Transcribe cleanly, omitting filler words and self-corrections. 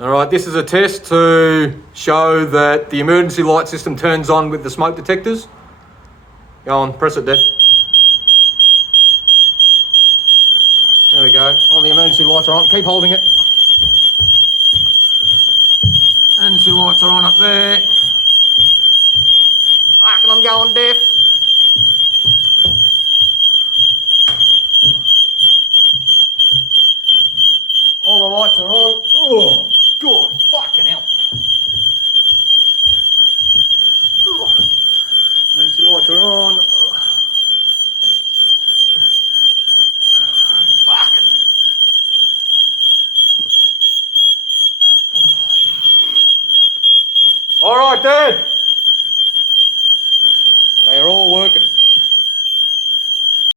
All right, this is a test to show that the emergency light system turns on with the smoke detectors. Go on, press it, Dad. There we go. All the emergency lights are on. Keep holding it. Emergency lights are on up there. Fuck, and I'm going deaf. All the lights are on. Oh my God, fucking hell. Emergency lights are on. Fuck. All right, Dad.